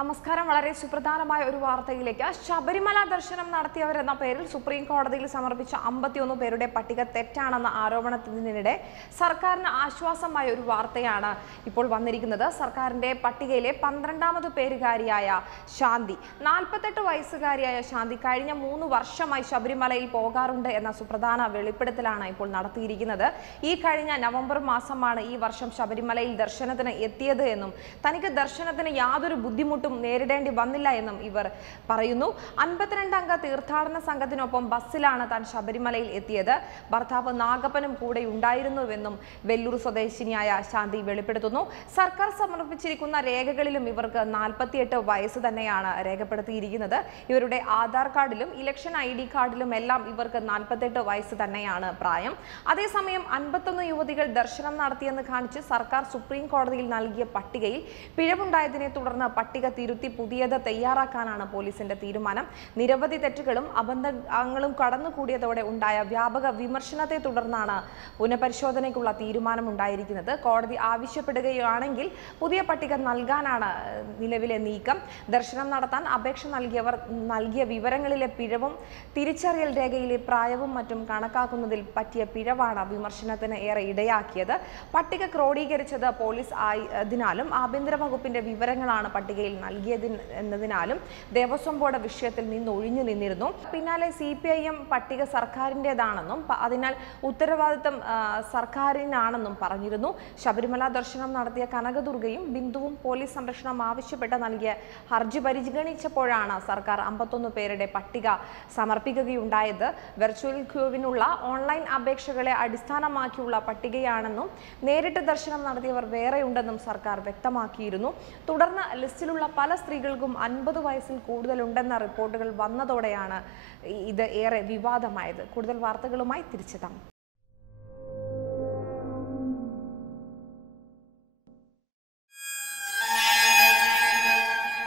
നമസ്കാരം. വളരെ സുപ്രധാനമായ ഒരു വാർത്തയിലേക്ക്. ശബരിമല ദർശനം നടത്തിയവരെന്ന പേരിൽ സുപ്രീം കോടതിയിൽ സമർപ്പിച്ച 51 പേരുടെ പട്ടിക തെറ്റാണെന്ന ആരോപണത്തിനിടെ സർക്കാരിന് ആശ്വാസമായ ഒരു വാർത്തയാണ് ഇപ്പോൾ വന്നിരിക്കുന്നത്. സർക്കാരിന്റെ പട്ടികയിലെ 12ാമത് പേരുകാരിയായ ശാന്തി, 48 വയസ്സുകാരിയായ ശാന്തി കഴിഞ്ഞ 3 വർഷമായി ശബരിമലയിൽ പോകാറുണ്ട് എന്ന സുപ്രധാന വെളിപ്പെടുത്തലാണ് ഇപ്പോൾ നടത്തിയിരിക്കുന്നത്. ഈ കഴിഞ്ഞ നവംബർ മാസമാണ് ഈ വർഷം ശബരിമലയിൽ ദർശനത്തിന് എത്തിയത് എന്നും തനിക്ക് ദർശനത്തിന് യാതൊരു ബുദ്ധിമുട്ടും നേരിടേണ്ടി വന്നില്ല എന്നും ഇവർ പറയുന്നു. 52 അംഗ തീർത്ഥാടന സംഘത്തിനൊപ്പം ബസ്സിലാണ് താൻ ശബരിമലയിൽ എത്തിയത്. ഭർത്താവ് നാഗപ്പനും കൂടെ ഉണ്ടായിരുന്നുവെന്നും വെല്ലൂർ സ്വദേശിനിയായ ശാന്തി വെളിപ്പെടുത്തുന്നു. സർക്കാർ സമർപ്പിച്ചിരിക്കുന്ന രേഖകളിലും ഇവർക്ക് 48 വയസ്സ് തന്നെയാണ് രേഖപ്പെടുത്തിയിരിക്കുന്നത്. ഇവരുടെ ആധാർ കാർഡിലും ഇലക്ഷൻ ID കാർഡിലും എല്ലാം ഇവർക്ക് 48 വയസ്സ് തന്നെയാണ് പ്രായം. അതേസമയം 51 യുവതികൾ ദർശനം നടത്തിയെന്ന് കാണിച്ച് സർക്കാർ സുപ്രീം കോടതിയിൽ നൽകിയ പട്ടികയിൽ പിഴവുണ്ടായതിനെ തുടർന്ന് പട്ടിക തിരുത്തി പുതിയത് തയ്യാറാക്കാനാണ് പോലീസിന്റെ തീരുമാനം. നിരവധി തെറ്റുകളും അബദ്ധങ്ങളും കടന്നുകൂടിയതോടെ ഉണ്ടായ വ്യാപക വിമർശനത്തെ തുടർന്നാണ് പുനഃപരിശോധനയ്ക്കുള്ള തീരുമാനമുണ്ടായിരിക്കുന്നത്. കോടതി ആവശ്യപ്പെടുകയാണെങ്കിൽ പുതിയ പട്ടിക നൽകാനാണ് നിലവിലെ നീക്കം. ദർശനം നടത്താൻ അപേക്ഷ നൽകിയവർ നൽകിയ വിവരങ്ങളിലെ പിഴവും തിരിച്ചറിയൽ രേഖയിലെ പ്രായവും മറ്റും കണക്കാക്കുന്നതിൽ പറ്റിയ പിഴവാണ് വിമർശനത്തിന് ഏറെ ഇടയാക്കിയത്. പട്ടിക ക്രോഡീകരിച്ചത് പോലീസ് ആയതിനാലും ആഭ്യന്തര വകുപ്പിന്റെ വിവരങ്ങളാണ് പട്ടികയിൽ നൽകിയതെന്നതിനാലും ദേവസ്വം ബോർഡ് വിഷയത്തിൽ നിന്ന് ഒഴിഞ്ഞു നിന്നിരുന്നു. പിന്നാലെ CPIM പട്ടിക സർക്കാരിൻ്റെതാണെന്നും അതിനാൽ ഉത്തരവാദിത്തം സർക്കാരിനാണെന്നും പറഞ്ഞിരുന്നു. ശബരിമല ദർശനം നടത്തിയ കനകദുർഗയും ബിന്ദുവും പോലീസ് സംരക്ഷണം ആവശ്യപ്പെട്ട് നൽകിയ ഹർജി പരിഗണിച്ചപ്പോഴാണ് സർക്കാർ 51 പേരുടെ പട്ടിക സമർപ്പിക്കുകയുണ്ടായത്. വെർച്വൽ ക്യൂവിനുള്ള ഓൺലൈൻ അപേക്ഷകളെ അടിസ്ഥാനമാക്കിയുള്ള പട്ടികയാണെന്നും നേരിട്ട് ദർശനം നടത്തിയവർ വേറെയുണ്ടെന്നും സർക്കാർ വ്യക്തമാക്കിയിരുന്നു. തുടർന്ന് ലിസ്റ്റിലുള്ള പല സ്ത്രീകൾക്കും 50 വയസ്സിൽ കൂടുതലുണ്ടെന്ന റിപ്പോർട്ടുകൾ വന്നതോടെയാണ് ഇത് ഏറെ വിവാദമായത്. കൂടുതൽ വാർത്തകളുമായി തിരിച്ചെത്താം.